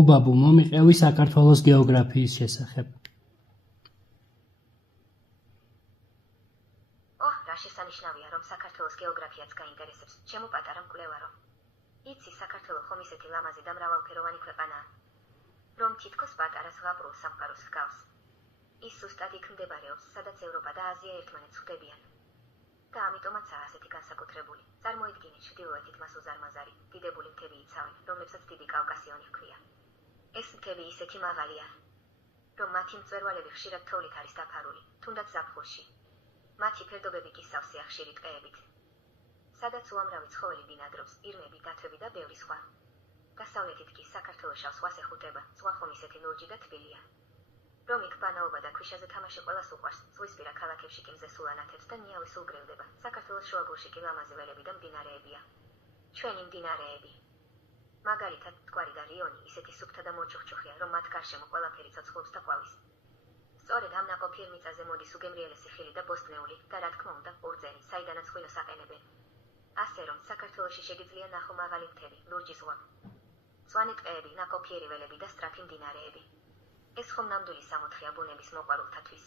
უბაბუ მომიყევი საქართველოს გეოგრაფიის შესახებ. რა შესანიშნავია, რომ საქართველოს გეოგრაფიაც გაინტერესებს, ჩემო პატარა მკვლევარო. იცი, საქართველო ხომ ისეთი ლამაზი და მრავალფეროვანი ქვეყანაა, რომ თითქოს პატარა ზღაპრულ სამყაროს ჰგავს. ის ზუსტად იქ მდებარეობს, სადაც ევროპა და აზია ერთმანეთს ხვდებიან. და ამიტომაცაა ასეთი განსაკუთრებული. წარმოიდგინე, ჩრდილოეთით მას უზარმაზარი, დიდებული მთები იცავენ, რომლებსაც დიდი კავკასიონი ჰქვია. ეს მთები ისეთი მაღალია, რომ მათი მწვერვალები ხშირად თოვლით არის დაფარული, თუნდაც ზაფხულში. მათი ფერდობები კი სავსეა ხშირი ტყეებით, სადაც უამრავი ცხოველი ბინადრობს, ირმები, დათვები და ბევრი სხვა. დასავლეთით კი საქართველოს შავ ზღვას ეხუტება, ზღვა ხომ ისეთი ლურჯი და თბილია, რომ იქ ბანაობა და ქვიშაზე თამაში ყველას უყვარს. ზღვისპირა ქალაქებში კი მზე სულ ანათებს და ნიავი სულ გრილდება. საქართველოს შუაგულში კი ლამაზი ველები და მდინარეებია. ჩვენი მდინარეები, მაგალითად მტკვარი და რიონი, ისეთი სუფთა და მოჩუხჩუხია, რომ მათ გარშემო ყველაფერი ცოცხლობს და ყვავის. სწორედ ამ ნაყოფიერ მიწაზე მოდის უგემრიელესი ხილი და ბოსტნეული და რა თქმა უნდა ყურძენი, საიდანაც ღვინოს აყენებენ. ასე რომ საქართველოში შეგიძლია ნახო მაღალი მთები, ლურჯი ზღვა, მწვანე ტყეები, ნაყოფიერი ველები და სწრაფი მდინარეები. ეს ხომ ნამდვილი სამოთხეა ბუნების მოყვარულთათვის.